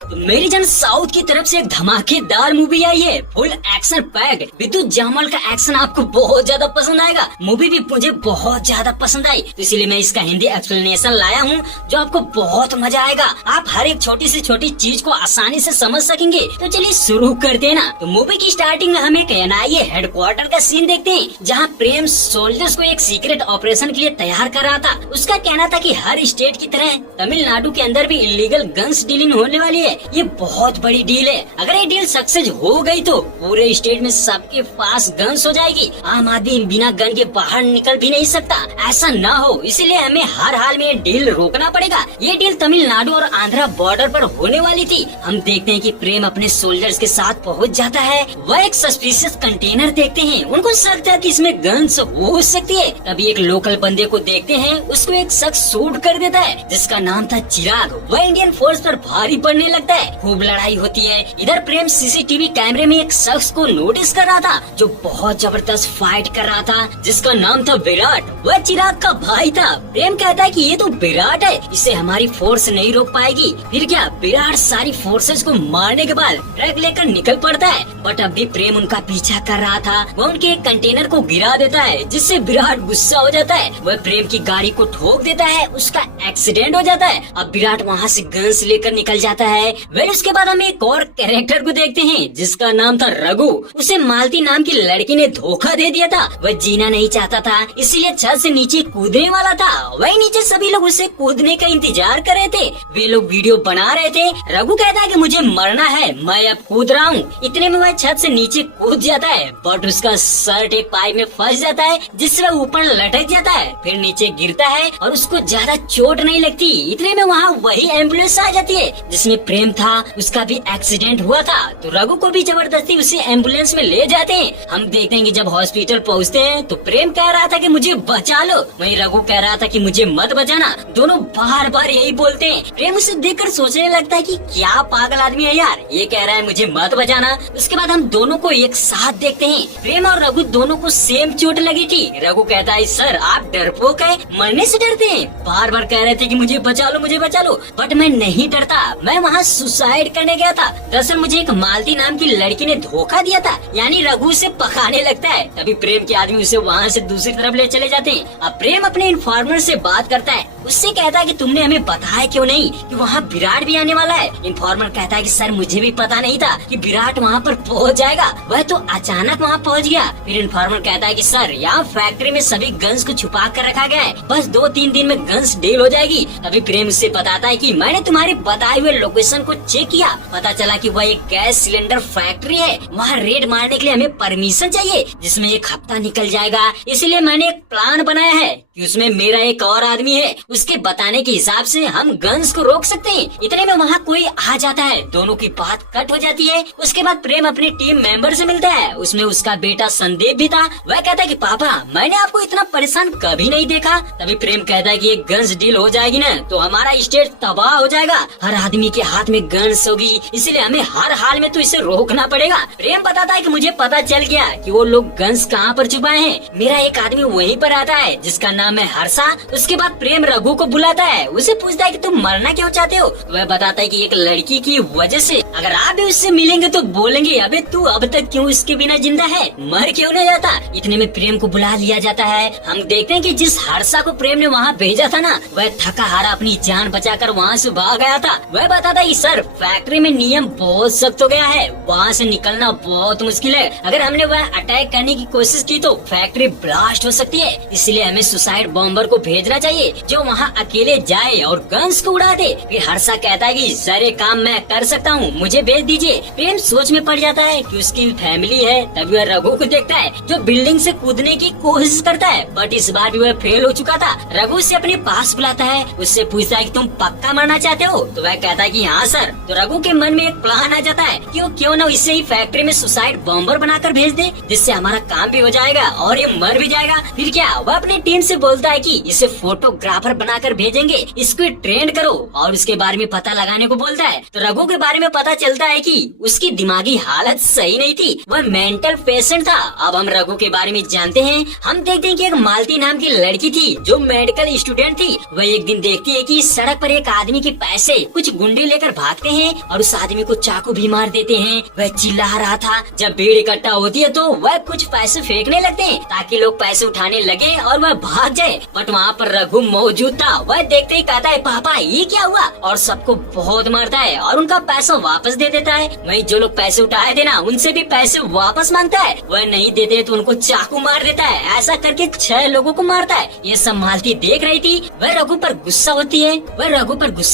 तो मेरी जन साउथ की तरफ से एक धमाकेदार मूवी आई है, फुल एक्शन पैक्ड। विद्युत जामवाल का एक्शन आपको बहुत ज्यादा पसंद आएगा। मूवी भी मुझे बहुत ज्यादा पसंद आई, तो इसीलिए मैं इसका हिंदी एक्सप्लेनेशन लाया हूँ जो आपको बहुत मजा आएगा। आप हर एक छोटी से छोटी चीज को आसानी से समझ सकेंगे। तो चलिए शुरू करते हैं ना। तो मूवी की स्टार्टिंग में हम एक NIA हेडक्वार्टर का सीन देखते हैं, जहाँ प्रेम सोल्जर्स को एक सीक्रेट ऑपरेशन के लिए तैयार कर रहा था। उसका कहना था कि हर स्टेट की तरह तमिलनाडु के अंदर भी इलीगल गन्स डीलिंग होने वाली है। ये बहुत बड़ी डील है। अगर ये डील सक्सेस हो गई तो पूरे स्टेट में सबके पास गन्स हो जाएगी। आम आदमी बिना गन के बाहर निकल भी नहीं सकता। ऐसा ना हो, इसलिए हमें हर हाल में ये डील रोकना पड़ेगा। ये डील तमिलनाडु और आंध्रा बॉर्डर पर होने वाली थी। हम देखते हैं कि प्रेम अपने सोल्जर्स के साथ पहुंच जाता है। वह एक सस्पिशियस कंटेनर देखते हैं। उनको शक था कि इसमें गन्स हो सकती है। तभी एक लोकल बंदे को देखते हैं, उसको एक शख्स शूट कर देता है जिसका नाम था चिराग। वह इंडियन फोर्स पर भारी पड़ने लगता है। खूब लड़ाई होती है। इधर प्रेम CCTV कैमरे में एक शख्स को नोटिस कर रहा था जो बहुत जबरदस्त फाइट कर रहा था, जिसका नाम था विराट। वह चिराग का भाई था। प्रेम कहता है कि ये तो विराट है, इसे हमारी फोर्स नहीं रोक पाएगी। फिर क्या, विराट सारी फोर्सेस को मारने के बाद ट्रक लेकर निकल पड़ता है। बट अब भी प्रेम उनका पीछा कर रहा था। वह उनके एक कंटेनर को गिरा देता है, जिससे विराट गुस्सा हो जाता है। वह प्रेम की गाड़ी को ठोक देता है, उसका एक्सीडेंट हो जाता है। अब विराट वहाँ से गन्स लेकर निकल जाता है। वह उसके बाद हम एक और कैरेक्टर को देखते हैं जिसका नाम था रघु। उसे मालती नाम की लड़की ने धोखा दे दिया था। वह जीना नहीं चाहता था, इसलिए छत से नीचे कूदने वाला था। वही नीचे सभी लोग उसे कूदने का इंतजार कर रहे थे। वे लोग वीडियो बना रहे थे। रघु कहता है कि मुझे मरना है, मैं अब कूद रहा हूँ। इतने में वह छत से नीचे कूद जाता है, बट उसका शर्ट एक पाइप में फंस जाता है, जिससे वह ऊपर लटक जाता है। फिर नीचे गिरता है और उसको ज्यादा चोट नहीं लगती। इतने में वहाँ वही एम्बुलेंस आ जाती है जिसमें प्रेम था। उसका भी एक्सीडेंट हुआ था, तो रघु को भी जबरदस्ती उसे एम्बुलेंस में ले जाते हैं। हम देखते हैं कि जब हॉस्पिटल पहुंचते हैं तो प्रेम कह रहा था कि मुझे बचा लो, वहीं रघु कह रहा था कि मुझे मत बचाना। दोनों बार बार यही बोलते हैं। प्रेम उसे देखकर सोचने लगता है कि क्या पागल आदमी है यार, ये कह रहा है मुझे मत बचाना। उसके बाद हम दोनों को एक साथ देखते हैं। प्रेम और रघु दोनों को सेम चोट लगी थी। रघु कहता है सर आप डरपोक है, मरने से डरते हैं। बार बार कह रहे थे कि मुझे बचा लो मुझे बचा लो, बट मैं नहीं डरता, मैं वहाँ सुसाइड करने गया था। दरअसल मुझे एक मालती नाम की लड़की ने धोखा दिया था। यानी रघु से पकाने लगता है। तभी प्रेम के आदमी उसे वहाँ से दूसरी तरफ ले चले जाते हैं। अब प्रेम अपने इन्फॉर्मर से बात करता है। उससे कहता है कि तुमने हमें बताया क्यों नहीं कि वहाँ विराट भी आने वाला है। इन्फॉर्मर कहता है कि सर मुझे भी पता नहीं था कि विराट वहाँ पर पहुँच जाएगा, वह तो अचानक वहाँ पहुँच गया। फिर इन्फॉर्मर कहता है कि सर यहाँ फैक्ट्री में सभी गन्स को छुपा कर रखा गया है, बस 2-3 दिन में गन्स डील हो जाएगी। तभी प्रेम उससे बताता है कि मैंने तुम्हारे बताए हुए लोकेशन को चेक किया, पता चला कि वह एक गैस सिलेंडर फैक्ट्री है। वहाँ रेड मारने के लिए हमें परमिशन चाहिए, जिसमें 1 हफ्ता निकल जाएगा। इसलिए मैंने एक प्लान बनाया है कि उसमें मेरा एक और आदमी है, उसके बताने के हिसाब से हम गन्स को रोक सकते हैं। इतने में वहाँ कोई आ जाता है। दोनों की बात कट हो जाती है। उसके बाद प्रेम अपने टीम मेंबर से मिलता है। उसमें उसका बेटा संदीप भी था। वह कहता है कि पापा मैंने आपको इतना परेशान कभी नहीं देखा। तभी प्रेम कहता है कि एक गन्स डील हो जाएगी ना तो हमारा स्टेट तबाह हो जाएगा। हर आदमी के हाथ में गन्स होगी, इसलिए हमें हर हाल में तो इसे रोकना पड़ेगा। प्रेम बताता है कि मुझे पता चल गया कि वो लोग गन्स कहाँ पर छुपाए हैं। मेरा एक आदमी वहीं पर आता है जिसका नाम है हर्षा। उसके बाद प्रेम रघु को बुलाता है। उसे पूछता है कि तुम मरना क्यों चाहते हो। वह बताता है कि एक लड़की की वजह से, अगर आप भी उससे मिलेंगे तो बोलेंगे अबे तू अब तक क्यों इसके बिना जिंदा है, मर क्यों नहीं जाता। इतने में प्रेम को बुला लिया जाता है। हम देखते हैं कि जिस हर्षा को प्रेम ने वहाँ भेजा था ना, वह थका हारा अपनी जान बचाकर वहाँ से भाग गया था। वह बताता है कि सर फैक्ट्री में नियम बहुत सख्त हो गया है, वहाँ से निकलना बहुत मुश्किल है। अगर हमने वह अटैक करने की कोशिश की तो फैक्ट्री ब्लास्ट हो सकती है, इसलिए हमें सुसाइड बॉम्बर को भेजना चाहिए जो वहाँ अकेले जाए और गन्स को उड़ा दे। फिर हर्षा कहता है कि सर ये काम मैं कर सकता हूँ, मुझे भेज दीजिए। प्रेम सोच में पड़ जाता है कि उसकी फैमिली है। तभी वह रघु को देखता है जो बिल्डिंग से कूदने की कोशिश करता है, बट इस बार भी वह फेल हो चुका था। रघु उसे अपने पास बुलाता है। उससे पूछता है कि तुम पक्का मरना चाहते हो। तो वह कहता है कि हाँ सर। तो रघु के मन में एक प्लान आ जाता है कि वो क्यों न इसे ही फैक्ट्री में सुसाइड बॉम्बर बनाकर भेज दे, जिससे हमारा काम भी हो जाएगा और ये मर भी जाएगा। फिर क्या, वह अपनी टीम से बोलता है कि इसे फोटोग्राफर बनाकर भेजेंगे, इसको ट्रेंड करो और उसके बारे में पता लगाने को बोलता है। तो रघु के बारे में पता चलता है कि उसकी दिमागी हालत सही नहीं थी, वह मेंटल पेशेंट था। अब हम रघु के बारे में जानते हैं। हम देखते हैं कि एक मालती नाम की लड़की थी जो मेडिकल स्टूडेंट थी। वह एक दिन देखती है कि सड़क पर एक आदमी के पैसे कुछ गुंडे लेकर भागते हैं और उस आदमी को चाकू भी मार देते हैं। वह चिल्ला रहा था। जब भीड़ इकट्ठा होती है तो वह कुछ पैसे फेंकने लगते हैं ताकि लोग पैसे उठाने लगे और वह भाग जाए। बट वहाँ पर रघु मौजूद था। वह देखते ही कहता है पापा ये क्या हुआ, और सबको बहुत मारता है और उनका पैसा वापस दे देता है। वही जो लोग पैसे उठाए थे ना उनसे भी पैसे वापस मांगता है। वह नहीं देते तो उनको चाकू मार देता है। ऐसा करके 6 लोगों को मारता है। ये सब मालती देख रही थी। वह रघु पर गुस्सा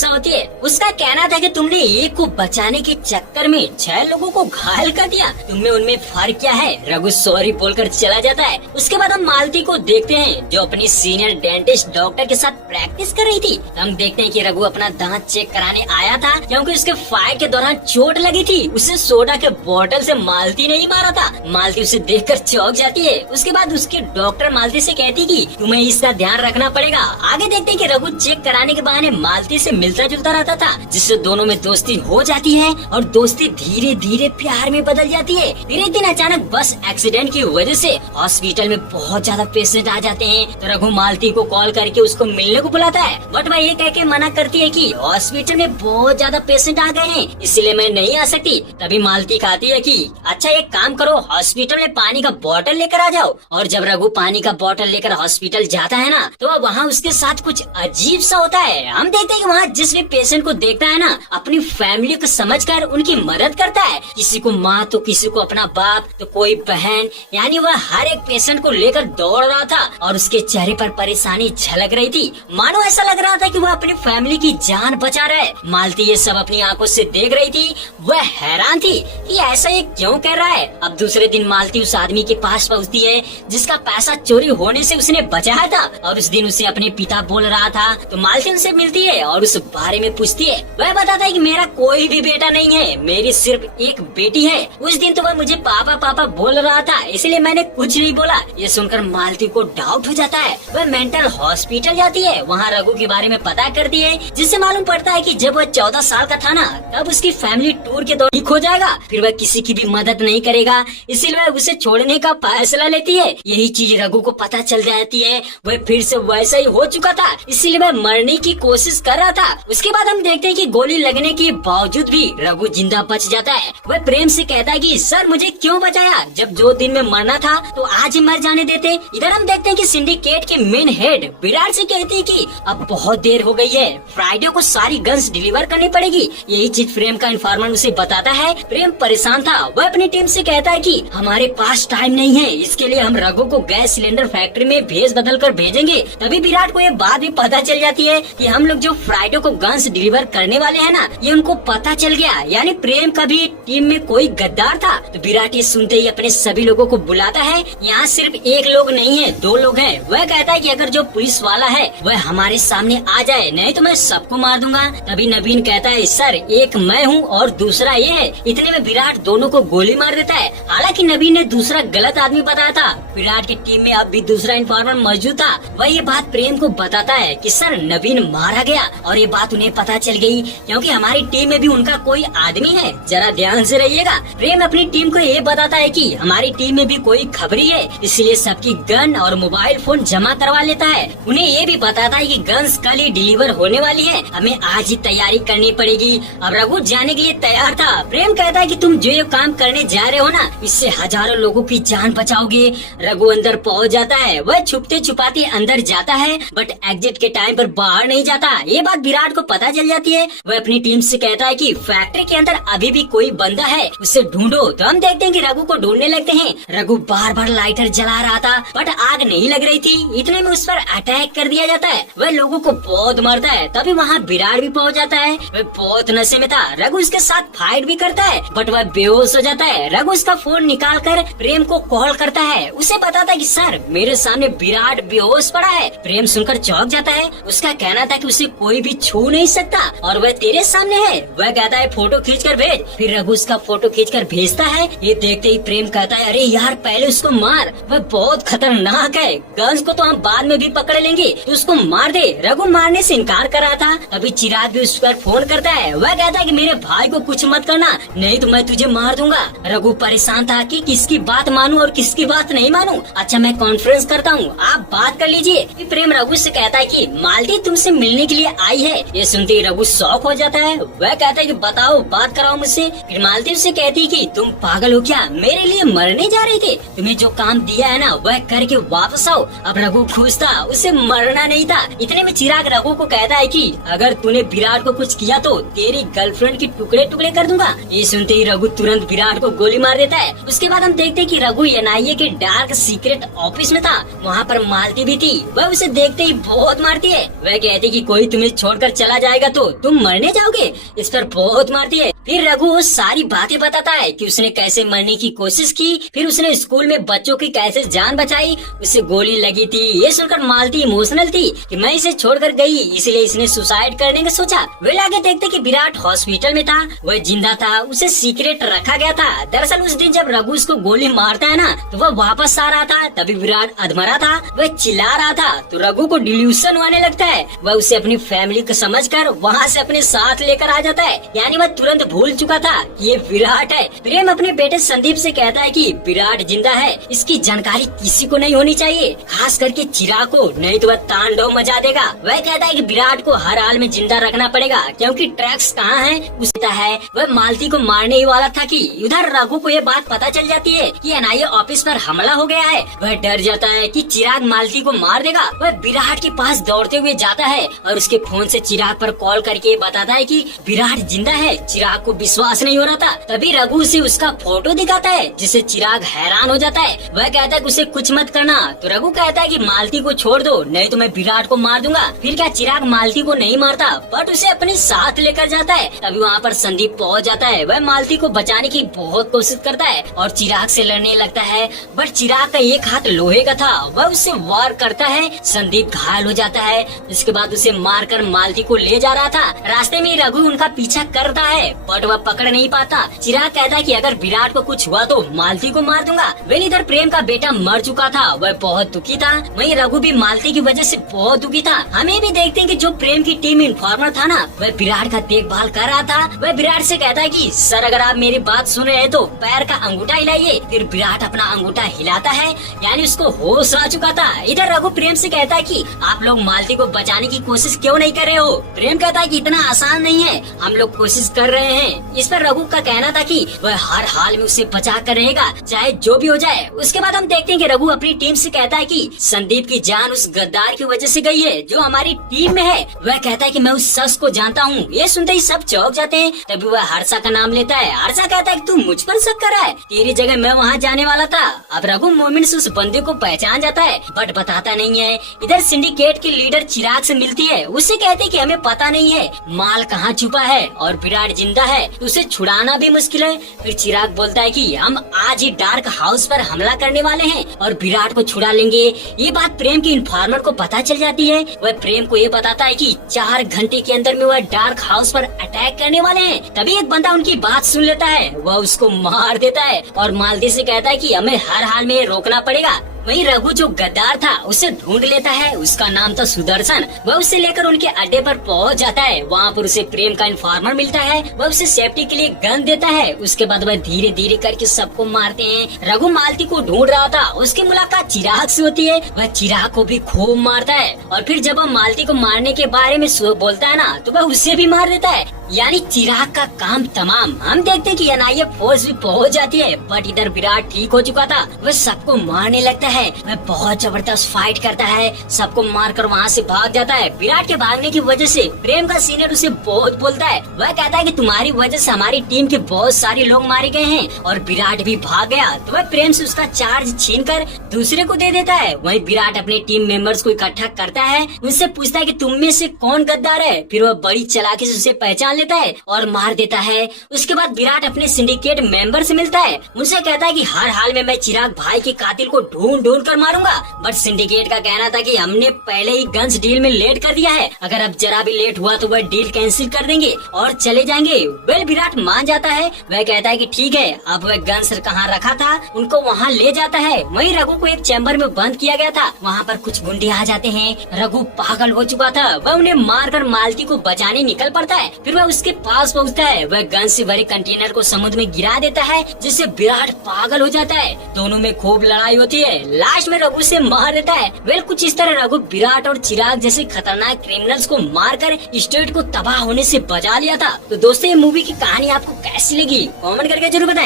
होती है। उसका कहना था कि तुमने एक को बचाने के चक्कर में 6 लोगों को घायल कर दिया, तुमने उनमें फर्क क्या है। रघु सॉरी बोलकर चला जाता है। उसके बाद हम मालती को देखते हैं जो अपनी सीनियर डेंटिस्ट डॉक्टर के साथ प्रैक्टिस कर रही थी। हम देखते हैं कि रघु अपना दांत चेक कराने आया था क्योंकि उसके फाइट के दौरान चोट लगी थी। उसे सोडा के बोतल से मालती ने ही मारा था। मालती उसे देखकर चौंक जाती है। उसके बाद उसकी डॉक्टर मालती से कहती कि तुम्हें इसका ध्यान रखना पड़ेगा। आगे देखते हैं कि रघु चेक कराने के बहाने मालती से मिलता जुलता रहता था, जिससे दोनों में दोस्ती हो जाती है और दोस्ती धीरे धीरे प्यार में बदल जाती है। फिर एक दिन अचानक बस एक्सीडेंट की वजह से हॉस्पिटल में बहुत ज्यादा पेशेंट आ जाते हैं। तो रघु मालती को कॉल करके उसको मिलने को बुलाता है, बट वह ये कह के मना करती है कि हॉस्पिटल में बहुत ज्यादा पेशेंट आ गए हैं, इसलिए मैं नहीं आ सकती। तभी मालती कहती है कि अच्छा एक काम करो, हॉस्पिटल में पानी का बोतल लेकर आ जाओ। और जब रघु पानी का बोतल लेकर हॉस्पिटल जाता है ना तो वहाँ उसके साथ कुछ अजीब सा होता है। हम देखते हैं कि वहाँ जिस भी पेशेंट को देखता है ना अपनी फैमिली को समझकर उनकी मदद करता है। किसी को माँ तो किसी को अपना बाप तो कोई बहन, यानी वह हर एक पेशेंट को लेकर दौड़ रहा था और उसके चेहरे पर परेशानी झलक रही थी। मानो ऐसा लग रहा था कि वह अपनी फैमिली की जान बचा रहा है। मालती ये सब अपनी आंखों से देख रही थी। वह हैरान थी कि ऐसा ये क्यों कर रहा है। अब दूसरे दिन मालती उस आदमी के पास पहुँचती है जिसका पैसा चोरी होने से उसने बचाया था, और उस दिन उसे अपने पिता बोल रहा था। तो मालती उनसे मिलती है और उस बारे में पूछती है। वह बताता है कि मेरा कोई भी बेटा नहीं है, मेरी सिर्फ एक बेटी है। उस दिन तो वह मुझे पापा पापा बोल रहा था, इसलिए मैंने कुछ नहीं बोला। ये सुनकर मालती को डाउट हो जाता है। वह मेंटल हॉस्पिटल जाती है, वहाँ रघु के बारे में पता करती है, जिससे मालूम पड़ता है कि जब वह 14 साल का था ना तब उसकी फैमिली टूर के दौरान ठीक हो जाएगा, फिर वह किसी की भी मदद नहीं करेगा, इसीलिए वह उसे छोड़ने का फैसला लेती है। यही चीज रघु को पता चल जाती है। वह फिर से वैसा ही हो चुका था, इसीलिए वह मरने की कोशिश कर रहा था। उसके बाद हम देखते हैं कि गोली लगने के बावजूद भी रघु जिंदा बच जाता है। वह प्रेम से कहता है कि सर मुझे क्यों बचाया, जब 2 दिन में मरना था तो आज ही मर जाने देते। इधर हम देखते हैं कि सिंडिकेट के मेन हेड विराट से कहती है कि अब बहुत देर हो गई है, फ्राइडे को सारी गन्स डिलीवर करनी पड़ेगी। यही चीज प्रेम का इन्फॉर्मर उसे बताता है। प्रेम परेशान था। वह अपनी टीम से कहता है कि हमारे पास टाइम नहीं है, इसके लिए हम रघु को गैस सिलेंडर फैक्ट्री में भेज बदल कर भेजेंगे। तभी विराट को ये बात भी पता चल जाती है कि हम लोग जो फ्राइडे को गन्स डिलीवर करने वाले हैं ना, ये उनको पता चल गया। यानी प्रेम का भी टीम में कोई गद्दार था। तो विराट ये सुनते ही अपने सभी लोगों को बुलाता है। यहाँ सिर्फ एक लोग नहीं है, 2 लोग हैं। वह कहता है कि अगर जो पुलिस वाला है वह हमारे सामने आ जाए, नहीं तो मैं सबको मार दूंगा। तभी नवीन कहता है सर एक मैं हूँ और दूसरा ये है। इतने में विराट दोनों को गोली मार देता है। हालांकि नवीन ने दूसरा गलत आदमी बताया था। विराट की टीम में अब भी दूसरा इन्फॉर्मर मौजूद था। वह ये बात प्रेम को बताता है कि सर नवीन मारा गया, और ये बात उन्हें पता चल गई क्योंकि हमारी टीम में भी उनका कोई आदमी है, जरा ध्यान से रहिएगा। प्रेम अपनी टीम को ये बताता है कि हमारी टीम में भी कोई खबरी है, इसलिए सबकी गन और मोबाइल फोन जमा करवा लेता है। उन्हें ये भी बताता है कि गन्स कल ही डिलीवर होने वाली है, हमें आज ही तैयारी करनी पड़ेगी। अब रघु जाने के लिए तैयार था। प्रेम कहता है कि तुम जो ये काम करने जा रहे हो ना, इससे हजारों लोगों की जान बचाओगे। रघु अंदर पहुंच जाता है। वह छुपते छुपाते अंदर जाता है, बट एग्जिट के टाइम पर बाहर नहीं जाता। ये बात विराट को पता चल जाती है। वह अपनी टीम से कहता है कि फैक्ट्री के अंदर अभी भी कोई बंदा है, उसे ढूंढो। तो हम देखते हैं कि रघु को ढूंढने लगते हैं। रघु बार बार लाइटर जला रहा था, बट आग नहीं लग रही थी। इतने में उस पर अटैक कर दिया जाता है। वह लोगों को बहुत मारता है। तभी वहाँ विराट भी पहुँच जाता है। वह बहुत नशे में था। रघु उसके साथ फाइट भी करता है, बट वह बेहोश हो जाता है। रघु उसका फोन निकाल कर प्रेम को कॉल करता है। उसे बताता है कि सर मेरे सामने विराट बेहोश पड़ा है। प्रेम सुनकर चौंक जाता है। उसका कहना था कि उसे कोई भी छू नहीं सकता और वह तेरे सामने है। वह कहता है फोटो खींच कर भेज। फिर रघु उसका फोटो खींच कर भेजता है। ये देखते ही प्रेम कहता है अरे यार पहले उसको मार, वह बहुत खतरनाक है, गन्स को तो को हम बाद में भी पकड़ लेंगे, तो उसको मार दे। रघु मारने से इनकार कर रहा था। तभी चिराग भी उस पर फोन करता है। वह कहता है कि मेरे भाई को कुछ मत करना, नहीं तो मैं तुझे मार दूंगा। रघु परेशान था कि किसकी बात मानूं और किसकी बात नहीं मानूं। अच्छा, मैं कॉन्फ्रेंस करता हूँ, आप बात कर लीजिए। प्रेम रघु से कहता है कि मालती तुमसे मिलने के लिए आई है। ये सुनते ही रघु शॉक हो जाता है। वह कहता है कि बताओ, बात कराओ मुझसे। फिर मालती उससे कहती है कि तुम पागल हो क्या, मेरे लिए मरने जा रहे थे, तुम्हें जो काम दिया है ना वह करके वापस आओ। अब रघु खुश था, उसे मरना नहीं था। इतने में चिराग रघु को कहता है कि अगर तूने विराट को कुछ किया तो तेरी गर्लफ्रेंड के टुकड़े टुकड़े कर दूंगा। ये सुनते ही रघु तुरंत विराट को गोली मार देता है। उसके बाद हम देखते हैं कि रघु एनआईए के डार्क सीक्रेट ऑफिस में था। वहाँ पर मालती भी थी। वह उसे देखते ही बहुत मारती है। वह कहती कि कोई तुम्हें छोड़कर चला जाएगा तो तुम मरने जाओगे। इस पर बहुत मारती है। फिर रघु सारी बातें बताता है कि उसने कैसे मरने की कोशिश की, फिर उसने स्कूल में बच्चों की कैसे जान बचाई, उसे गोली लगी थी। ये सुनकर मालती इमोशनल थी कि मैं इसे छोड़कर गई, इसलिए इसने सुसाइड करने का सोचा। वे आगे देखते कि विराट हॉस्पिटल में था, वह जिंदा था, उसे सीक्रेट रखा गया था। दरअसल उस दिन जब रघु उसको गोली मारता है ना, तो वह वापस आ रहा था। तभी विराट अधमरा था, वह चिल्ला रहा था। तो रघु को डिल्यूशन आने लगता है। वह उसे अपनी फैमिली को समझकर वहाँ से अपने साथ लेकर आ जाता है। यानी वह तुरंत भूल चुका था ये विराट है। प्रेम अपने बेटे संदीप से कहता है कि विराट जिंदा है, इसकी जानकारी किसी को नहीं होनी चाहिए, खास करके चिराग को, नहीं तो वह तांडव मचा देगा। वह कहता है कि विराट को हर हाल में जिंदा रखना पड़ेगा, क्योंकि ट्रैक्स कहाँ है उसका है। वह मालती को मारने ही वाला था कि उधर रघु को ये बात पता चल जाती है कि एनआईए ऑफिस पर हमला हो गया है। वह डर जाता है कि चिराग मालती को मार देगा। वह विराट के पास दौड़ते हुए जाता है और उसके फोन से चिराग पर कॉल करके बताता है कि विराट जिंदा है। चिराग को विश्वास नहीं हो रहा था। तभी रघु उसे उसका फोटो दिखाता है, जिससे चिराग हैरान हो जाता है। वह कहता है कि उसे कुछ मत करना। तो रघु कहता है कि मालती को छोड़ दो, नहीं तो मैं विराट को मार दूंगा। फिर क्या चिराग मालती को नहीं मारता, बट उसे अपने साथ लेकर जाता है। तभी वहाँ पर संदीप पहुँच जाता है। वह मालती को बचाने की बहुत कोशिश करता है और चिराग से लड़ने लगता है, बट चिराग का एक हाथ लोहे का था। वह उससे वार करता है। संदीप घायल हो जाता है। इसके बाद उसे मारकर मालती को ले जा रहा था। रास्ते में रघु उनका पीछा करता है, बट वह पकड़ नहीं पाता। चिराग कहता है कि अगर विराट को कुछ हुआ तो मालती को मार दूंगा। वेल इधर प्रेम का बेटा मर चुका था, वह बहुत दुखी था। वहीं रघु भी मालती की वजह से बहुत दुखी था। हमें भी देखते हैं कि जो प्रेम की टीम इन्फॉर्मर था ना, वह विराट का देखभाल कर रहा था। वह विराट से कहता है कि सर अगर आप मेरी बात सुन रहे हैं तो पैर का अंगूठा हिलाइए। फिर विराट अपना अंगूठा हिलाता है, यानी उसको होश आ चुका था। इधर रघु प्रेम से कहता है कि आप लोग मालती को बचाने की कोशिश क्यों नहीं कर रहे हो। प्रेम कहता है कि इतना आसान नहीं है, हम लोग कोशिश कर रहे हैं। इस पर रघु का कहना था कि वह हर हाल में उसे बचा कर रहेगा, चाहे जो भी हो जाए। उसके बाद हम देखते हैं कि रघु अपनी टीम से कहता है कि संदीप की जान उस गद्दार की वजह से गई है जो हमारी टीम में है। वह कहता है कि मैं उस शख्स को जानता हूँ। ये सुनते ही सब चौंक जाते हैं। तभी वह हर्षा का नाम लेता है। हर्षा कहता है कि तू मुझ पर शक कर रहा है, तेरी जगह मैं वहाँ जाने वाला था। अब रघु मोमेंट से उस बंदे को पहचान जाता है, बट बताता नहीं है। इधर सिंडिकेट के लीडर चिराग से मिलती है। उससे कहते कि हमें पता नहीं है माल कहाँ छुपा है और विराट जिंदा है, उसे छुड़ाना भी मुश्किल है। फिर चिराग बोलता है कि हम आज ही डार्क हाउस पर हमला करने वाले हैं और विराट को छुड़ा लेंगे। ये बात प्रेम की इन्फॉर्मर को पता चल जाती है। वह प्रेम को ये बताता है कि 4 घंटे के अंदर में वह डार्क हाउस पर अटैक करने वाले हैं। तभी एक बंदा उनकी बात सुन लेता है, वह उसको मार देता है और मालती से कहता है कि हमें हर हाल में रोकना पड़ेगा। वहीं रघु जो गद्दार था उसे ढूंढ लेता है। उसका नाम था सुदर्शन। वह उसे लेकर उनके अड्डे पर पहुंच जाता है। वहाँ पर उसे प्रेम का इन्फॉर्मर मिलता है। वह उसे सेफ्टी के लिए गन देता है। उसके बाद वह धीरे धीरे करके सबको मारते हैं। रघु मालती को ढूंढ रहा था, उसकी मुलाकात चिराग से होती है। वह चिराग को भी खूब मारता है और फिर जब वह मालती को मारने के बारे में बोलता है ना, तो वह उसे भी मार देता है। यानी चिराग का काम तमाम। हम देखते हैं कि एनआईए फोर्स भी पहुंच जाती है, बट इधर विराट ठीक हो चुका था। वह सबको मारने लगता है। वह बहुत जबरदस्त फाइट करता है, सबको मारकर वहाँ से भाग जाता है। विराट के भागने की वजह से प्रेम का सीनियर उसे बहुत बोलता है। वह कहता है कि तुम्हारी वजह से हमारी टीम के बहुत सारे लोग मारे गए हैं और विराट भी भाग गया। तो वह प्रेम से उसका चार्ज छीनकर दूसरे को दे देता है। वही विराट अपने टीम मेंबर्स को इकट्ठा करता है, उनसे पूछता है कि तुम में से कौन गद्दार है। फिर वह बड़ी चालाकी से उसे पहचान लेता है और मार देता है। उसके बाद विराट अपने सिंडिकेट मेंबर से मिलता है। उनसे कहता है कि हर हाल में मैं चिराग भाई के कातिल को ढूंढ ढूंढ कर मारूंगा। बट सिंडिकेट का कहना था कि हमने पहले ही गन्स डील में लेट कर दिया है, अगर अब जरा भी लेट हुआ तो वह डील कैंसिल कर देंगे और चले जाएंगे। वेल विराट मान जाता है, वह कहता है कि ठीक है। अब वह गन्स कहाँ रखा था उनको वहाँ ले जाता है। वहीं रघु को एक चैम्बर में बंद किया गया था, वहाँ पर कुछ गुंडे आ जाते हैं। रघु पागल हो चुका था, वह उन्हें मारकर मालती को बचाने निकल पड़ता है। फिर वह उसके पास पहुँचता है, वह गन से भरे कंटेनर को समुद्र में गिरा देता है, जिससे विराट पागल हो जाता है। दोनों में खूब लड़ाई होती है, लास्ट में रघु से मार देता है। वेल कुछ इस तरह रघु विराट और चिराग जैसे खतरनाक क्रिमिनल्स को मारकर स्टेट को तबाह होने से बचा लिया था। तो दोस्तों ये मूवी की कहानी आपको कैसी लगी कमेंट करके जरूर बताएं।